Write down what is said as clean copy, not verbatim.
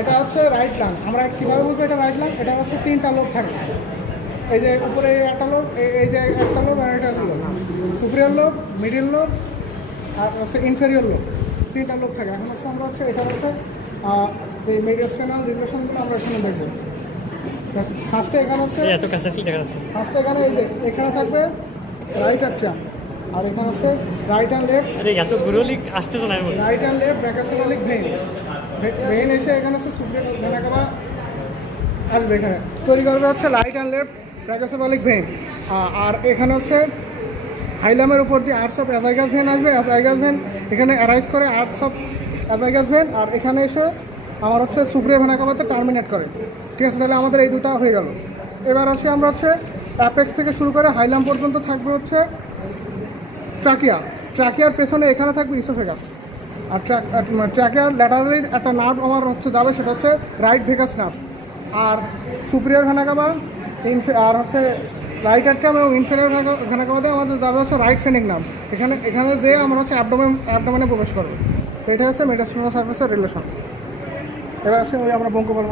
এটা হচ্ছে right lung. আমরা কীভাবে বলবো এটা রাইট লাং? এটা হচ্ছে তিনটা লোক থাকে। এই যে উপরে একটা লোক, এই যে একটা লোক, আর এটা হচ্ছে সুপিরিয়র লোক, মিডিল লোক আর হচ্ছে ইনফেরিয়র লোক, তিনটা লোক থাকে। এখন হচ্ছে আমরা হচ্ছে এটা হচ্ছে যে মেডিয়াস্টেনাল রিলেশনগুলো আমরা এখানে দেখবো। ফার্স্টে এখানে হচ্ছে ফার্স্টে এখানে এই যে এখানে থাকবে রাইট আর্টার, আর এখানে হচ্ছে right and left. Right and left brachiocephalic vein. Vein এসে এখানে হচ্ছে সুপিরিয়র ভেনা কাভা আসবে, এখানে তৈরি করবে হচ্ছে right and left brachiocephalic vein. আর এখানে হচ্ছে হাইলামের উপর দিয়ে আর্টস অফ অ্যাজাইগাস ভেন আসবে। অ্যাজাইগাস ভেন এখানে অ্যারাইজ করে আর্টস অফ অ্যাজাইগাস ভেন, আর এখানে এসে আমার হচ্ছে সুপিরিয়র ভেনা কাভাতে টার্মিনেট করে। ঠিক আছে, তাহলে আমাদের এই দুটো হয়ে গেল। এবার আসি আমরা হচ্ছে অ্যাপেক্স থেকে শুরু করে হাইলাম পর্যন্ত থাকবে হচ্ছে ট্রাকিয়া। ট্রাকিয়ার পেছনে এখানে থাকবে ইসোফেগাস। আর ট্রাকিয়ার ল্যাটারালি একটা নার্ভ আমার হচ্ছে যাবে, সেটা হচ্ছে রাইট ভেগাস নার্ভ। আর সুপিরিয়র ভেনা কাভা আর হচ্ছে রাইট আর্টাম এবং ইনফেরিয়র ভেনা কাভাতে আমাদের যাবে হচ্ছে রাইট ফেনিক নার্ভ। এখানে যে আমরা হচ্ছে অ্যাবডোমেনে প্রবেশ করবো। তো এটা হচ্ছে মেডিয়াস্টেনাল সারফেসের রিলেশন। এবার আসে ওই আমরা বঙ্কোপল